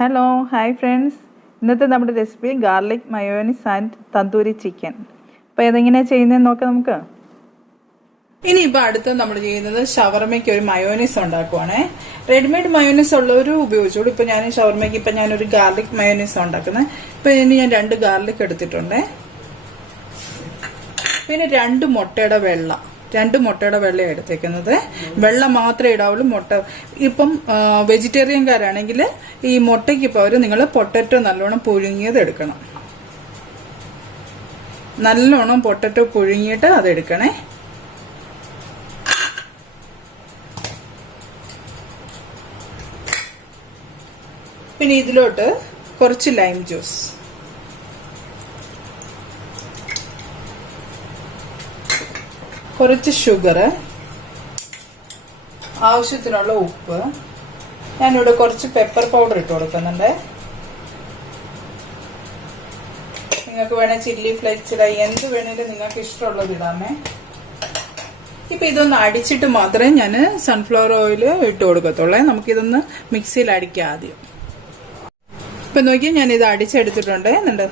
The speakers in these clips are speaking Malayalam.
ഹലോ ഹായ് ഫ്രണ്ട്സ്, ഇന്നത്തെ നമ്മുടെ recipe garlic mayonnaise and tandoori chicken. അപ്പോൾ ഇതെങ്ങനെയാണ് ചെയ്യുന്നതെന്ന് നോക്കാം നമുക്ക്. ഇനിയിപ്പോൾ അടുത്ത് നമ്മൾ ചെയ്യുന്നത് ഷവർമയ്ക്ക് ഒരു മയോനൈസ് ഉണ്ടാക്കുവാണേ. റെഡിമെയ്ഡ് മയോനൈസ് ഉള്ളവരും ഉപയോഗിച്ചോളൂ. ഇപ്പം ഞാൻ ഷവർമയ്ക്ക് ഇപ്പം ഞാനൊരു ഗാർലിക് മയോനൈസ് ഉണ്ടാക്കുന്നത്. ഇപ്പം ഇനി ഞാൻ 2 ഗാർലിക് എടുത്തിട്ടുണ്ട്. പിന്നെ 2 മുട്ടയുടെ വെള്ള എടുത്തേക്കുന്നത്. വെള്ളം മാത്രമേ ഇടാവുള്ളൂ. മുട്ട ഇപ്പം വെജിറ്റേറിയൻകാരാണെങ്കിൽ ഈ മുട്ടയ്ക്ക് പകരം നിങ്ങൾ പൊട്ടറ്റോ നല്ലോണം പുഴുങ്ങിയത് എടുക്കണം. നല്ലോണം പൊട്ടറ്റോ പുഴുങ്ങിയിട്ട് അതെടുക്കണേ. പിന്നെ ഇതിലോട്ട് കുറച്ച് ലൈം ജ്യൂസ്, കുറച്ച് ഷുഗർ, ആവശ്യത്തിനുള്ള ഉപ്പ്. ഞാനിവിടെ കുറച്ച് പെപ്പർ പൗഡർ ഇട്ട് കൊടുക്കുന്നുണ്ട്. നിങ്ങൾക്ക് വേണേൽ ചില്ലി ഫ്ലേക്സ് ഇടാം, എന്ത് വേണേലും നിങ്ങൾക്ക് ഇഷ്ടമുള്ളത് ഇടാമേ. ഇപ്പൊ ഇതൊന്ന് അടിച്ചിട്ട് മാത്രമേ ഞാൻ സൺഫ്ലവർ ഓയിൽ ഇട്ട് കൊടുക്കത്തുള്ളേ. നമുക്കിതൊന്ന് മിക്സിയിൽ അടിക്കാം ആദ്യം. ഇപ്പൊ നോക്കിയാൽ ഞാൻ ഇത് അടിച്ചെടുത്തിട്ടുണ്ട്. എന്നുണ്ട്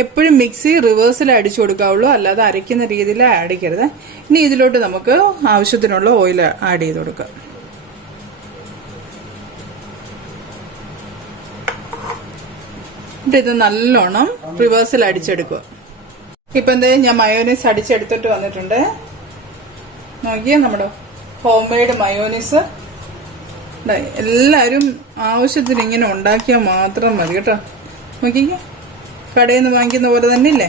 എപ്പോഴും മിക്സി റിവേഴ്സിൽ അടിച്ചു കൊടുക്കാവുള്ളൂ, അല്ലാതെ അരയ്ക്കുന്ന രീതിയിൽ അടിക്കരുത്. ഇനി ഇതിലോട്ട് നമുക്ക് ആവശ്യത്തിനുള്ള ഓയിൽ ആഡ് ചെയ്ത് കൊടുക്കാം. ഇത് നല്ലോണം റിവേഴ്സിൽ അടിച്ചെടുക്കുക. ഇപ്പൊ എന്തായാലും ഞാൻ മയോനൈസ് അടിച്ചെടുത്തിട്ട് വന്നിട്ടുണ്ട്. നോക്കിയേ, നമ്മുടെ ഹോം മെയ്ഡ് മയോനൈസ്. എല്ലാവരും ആവശ്യത്തിന് ഇങ്ങനെ ഉണ്ടാക്കിയാൽ മാത്രം മതി കേട്ടോ. നോക്കിക്കേ, കടയിൽ നിന്ന് വാങ്ങിക്കുന്ന പോലെ തന്നെ ഇല്ലേ.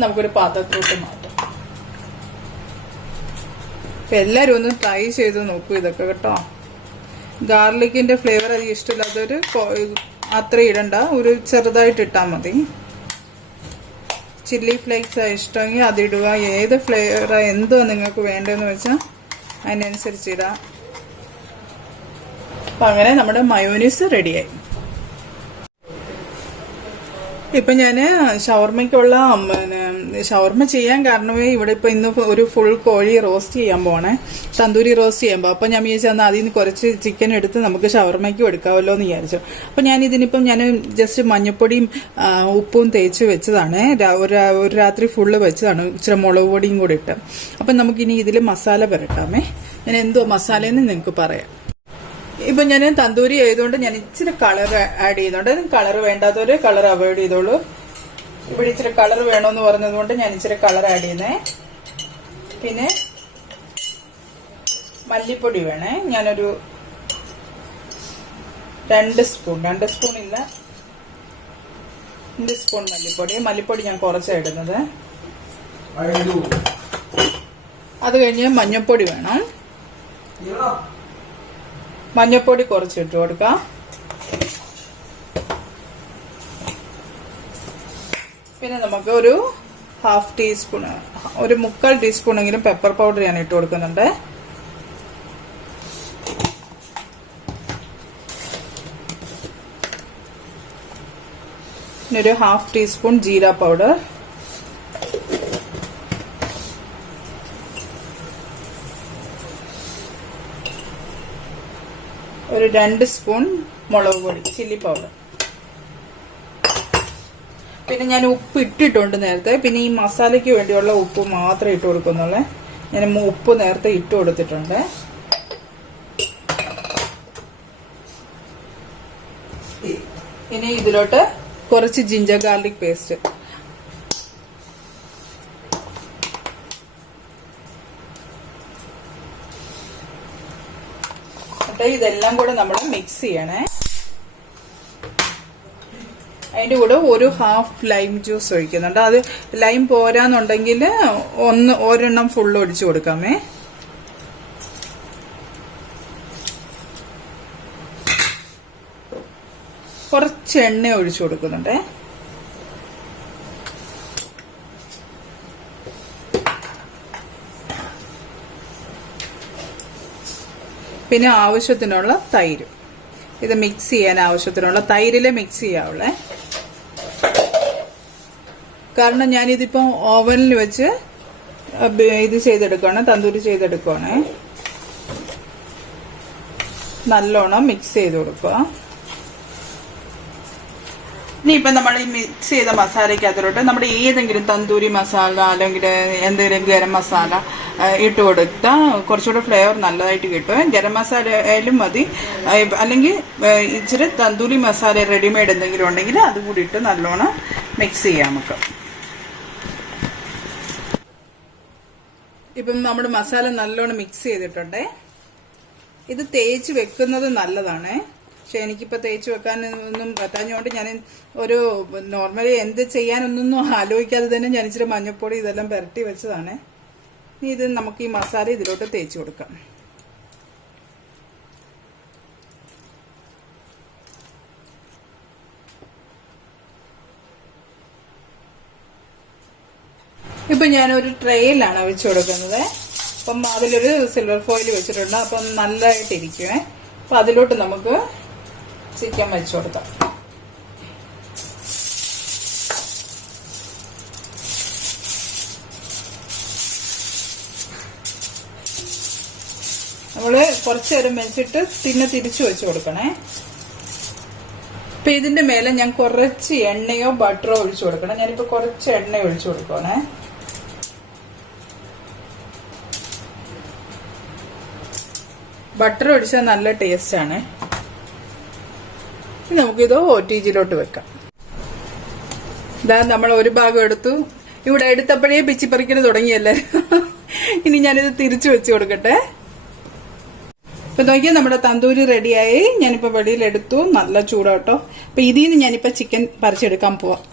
നമുക്കൊരു പാത്രത്തിലോട്ട് മാറ്റാം. അപ്പൊ എല്ലാവരും ഒന്ന് ട്രൈ ചെയ്ത് നോക്കൂ ഇതൊക്കെ കേട്ടോ. ഗാർലിക്കിന്റെ ഫ്ലേവർ അധികം ഇഷ്ടമില്ലാത്തൊരു അത്ര ഇടണ്ട, ഒരു ചെറുതായിട്ട് ഇട്ടാൽ മതി. ചില്ലി ഫ്ലേക്സ് ഇഷ്ടമെങ്കിൽ അതിടുക. ഏത് ഫ്ലേവർ എന്തോ നിങ്ങൾക്ക് വേണ്ടതെന്ന് വെച്ചാൽ അതിനനുസരിച്ച് ഇടാം. അപ്പൊ അങ്ങനെ നമ്മുടെ മയോനൈസ് റെഡിയായി. ഇപ്പൊ ഞാന് ഷവർമയ്ക്കുള്ള ഷവർമ ചെയ്യാൻ കാരണമേ ഇവിടെ ഇപ്പൊ ഇന്ന് ഒരു ഫുൾ കോഴി റോസ്റ്റ് ചെയ്യാൻ പോണേ, തന്തൂരി റോസ്റ്റ് ചെയ്യാൻ. അപ്പൊ ഞാൻ വിചാരിച്ചു അതിൽ നിന്ന് കുറച്ച് ചിക്കൻ എടുത്ത് നമുക്ക് ഷവർമയ്ക്കും എടുക്കാമല്ലോ എന്ന് വിചാരിച്ചു. അപ്പൊ ഞാൻ ഇതിനിപ്പം ഞാൻ ജസ്റ്റ് മഞ്ഞപ്പൊടിയും ഉപ്പും തേച്ച് വെച്ചതാണ്. ഒരു രാത്രി ഫുള്ള് വെച്ചതാണ്, ഇച്ചിരി മുളക് പൊടിയും കൂടി ഇട്ട്. അപ്പൊ നമുക്കിനി ഇതിൽ മസാല പുരട്ടാമേ. ഞാൻ എന്തോ മസാലയെന്ന് നിങ്ങൾക്ക് പറയാം. ഇപ്പൊ ഞാൻ തന്തൂരി ആയതുകൊണ്ട് ഞാൻ ഇച്ചിരി കളർ ആഡ് ചെയ്യുന്നുണ്ട്. കളർ വേണ്ടാത്തവര് കളർ അവോയ്ഡ് ചെയ്തോളൂ. ഇവിടെ ഇച്ചിരി കളർ വേണമെന്ന് പറഞ്ഞതുകൊണ്ട് ഞാൻ ഇച്ചിരി കളർ ആഡ് ചെയ്യുന്നേ. പിന്നെ മല്ലിപ്പൊടി വേണേ. ഞാനൊരു 2 സ്പൂൺ ഇല്ല, 2 സ്പൂൺ മല്ലിപ്പൊടി ഞാൻ കുറച്ചാണ് ഇടുന്നത്. അത് കഴിഞ്ഞ് മഞ്ഞൾപ്പൊടി വേണം. മഞ്ഞപ്പൊടി കുറച്ച് ഇട്ട് കൊടുക്കാം. പിന്നെ നമുക്ക് ഒരു 1/2 ടീസ്പൂൺ, ഒരു 3/4 ടീസ്പൂണെങ്കിലും പെപ്പർ പൗഡർ ഞാൻ ഇട്ട് കൊടുക്കുന്നുണ്ട്. പിന്നെ ഒരു 1/2 ടീസ്പൂൺ ജീര പൗഡർ, ഒരു 2 സ്പൂൺ മുളക് പൊടി, ചില്ലി പൗഡർ. പിന്നെ ഞാൻ ഉപ്പ് ഇട്ടിട്ടുണ്ട് നേരത്തെ. പിന്നെ ഈ മസാലയ്ക്ക് വേണ്ടിയുള്ള ഉപ്പ് മാത്രമേ ഇട്ട് കൊടുക്കുന്നുള്ളേ. ഞാൻ ഉപ്പ് നേരത്തെ ഇട്ട് കൊടുത്തിട്ടുണ്ട്. ഇനി ഇതിലോട്ട് കുറച്ച് ജിഞ്ചർ ഗാർലിക് പേസ്റ്റ്, ഇതെല്ലാം കൂടെ നമ്മൾ മിക്സ് ചെയ്യണേ. അതിന്റെ കൂടെ ഒരു 1/2 ലൈം ജ്യൂസ് ഒഴിക്കുന്നുണ്ട്. അത് ലൈം പോരാന്നുണ്ടെങ്കിൽ ഒരെണ്ണം ഫുള്ള് ഒഴിച്ചു കൊടുക്കാമേ. കുറച്ച് എണ്ണ ഒഴിച്ചു കൊടുക്കുന്നുണ്ട്. പിന്നെ ആവശ്യത്തിനുള്ള തൈര്. ഇത് മിക്സ് ചെയ്യാൻ ആവശ്യത്തിനുള്ള തൈരില് മിക്സ് ചെയ്യാവുള്ളേ. കാരണം ഞാനിതിപ്പോ ഓവനിൽ വെച്ച് ഇത് ചെയ്തെടുക്കുകയാണ്, തന്തൂരി ചെയ്തെടുക്കുകയാണ്. നല്ലോണം മിക്സ് ചെയ്ത് കൊടുക്കുക. ഇനിയിപ്പം നമ്മൾ ഈ മിക്സ് ചെയ്ത മസാലയ്ക്കകത്തോട്ട് നമ്മുടെ ഏതെങ്കിലും തന്തൂരി മസാല അല്ലെങ്കിൽ എന്തെങ്കിലും ഗരം മസാല ഇട്ട് കൊടുത്താൽ കുറച്ചുകൂടെ ഫ്ലേവർ നല്ലതായിട്ട് കിട്ടും. ഗരം മസാല ആയാലും മതി, അല്ലെങ്കിൽ ഇച്ചിരി തന്തൂരി മസാല റെഡിമെയ്ഡ് എന്തെങ്കിലും ഉണ്ടെങ്കിൽ അതുകൂടി ഇട്ട് നല്ലോണം മിക്സ് ചെയ്യാം നമുക്ക്. ഇപ്പം നമ്മുടെ മസാല നല്ലോണം മിക്സ് ചെയ്തിട്ടുണ്ടേ. ഇത് തേച്ച് വെക്കുന്നത് നല്ലതാണ്, പക്ഷെ എനിക്കിപ്പോൾ തേച്ച് വെക്കാൻ ഒന്നും പറ്റാഞ്ഞുകൊണ്ട് ഞാൻ ഒരു നോർമലി എന്ത് ചെയ്യാനൊന്നും ആലോചിക്കാതെ തന്നെ ഞാൻ ഇച്ചിരി മഞ്ഞപ്പൊടി ഇതെല്ലാം പുരട്ടി വെച്ചതാണ്. ഇനി ഇത് നമുക്ക് ഈ മസാല ഇതിലോട്ട് തേച്ച് കൊടുക്കാം. ഇപ്പം ഞാനൊരു ട്രേയിലാണ് ഒഴിച്ചു കൊടുക്കുന്നത്. അപ്പം അതിലൊരു സിൽവർ ഫോയിൽ വെച്ചിട്ടുണ്ട്, അപ്പം നല്ലതായിട്ടിരിക്കുവേ. അപ്പം അതിലോട്ട് നമുക്ക് ചിക്കൻ വെച്ചു കൊടുക്കാം. നമ്മള് കുറച്ചു നേരം വെച്ചിട്ട് തിരിച്ചു വെച്ചു കൊടുക്കണേ. അപ്പൊ ഇതിന്റെ മേലെ ഞാൻ കുറച്ച് എണ്ണയോ ബട്ടറോ ഒഴിച്ചു കൊടുക്കണം. ഞാനിപ്പോ കുറച്ച് എണ്ണ ഒഴിച്ചു കൊടുക്കണേ. ബട്ടർ ഒഴിച്ചാൽ നല്ല ടേസ്റ്റ് ആണ്. നമുക്കിത് OTGയിലോട്ട് വെക്കാം. ഇതാ നമ്മൾ ഒരു ഭാഗം എടുത്തു. ഇവിടെ എടുത്തപ്പോഴേ പിച്ചിപ്പറിക്കൽ തുടങ്ങിയല്ലേ. ഇനി ഞാനിത് തിരിച്ചു വെച്ച് കൊടുക്കട്ടെ. ഇപ്പൊ നോക്കിയാൽ നമ്മുടെ തന്തൂരി റെഡിയായി. ഞാനിപ്പോ വെളിയിലെടുത്തു, നല്ല ചൂടാട്ടോ. അപ്പൊ ഇതിൽ നിന്ന് ഞാനിപ്പോ ചിക്കൻ പറിച്ചെടുക്കാൻ പോവാം.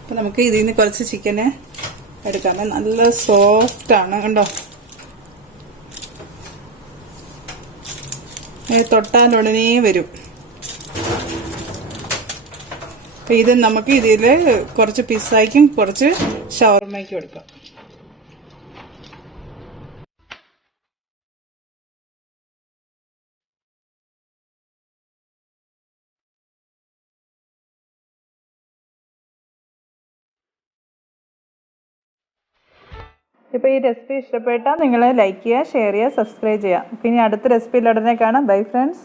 അപ്പൊ നമുക്ക് ഇതിൽ നിന്ന് കുറച്ച് ചിക്കന് എടുക്കാമേ. നല്ല സോഫ്റ്റ് ആണ് കണ്ടോ, തൊട്ടാലുടനെ വരും. അപ്പൊ ഇത് നമുക്ക് ഇതില് കുറച്ച് പിസ്സായ്ക്കും കുറച്ച് ഷവർമയ്ക്കും എടുക്കാം. ഇപ്പോൾ ഈ റെസിപ്പി ഇഷ്ടപ്പെട്ടാൽ നിങ്ങൾ ലൈക്ക് ചെയ്യുക, ഷെയർ ചെയ്യുക, സബ്സ്ക്രൈബ് ചെയ്യുക. പിന്നെ അടുത്ത റെസിപ്പിയിൽ ഉടനെ കാണാം. Bye friends.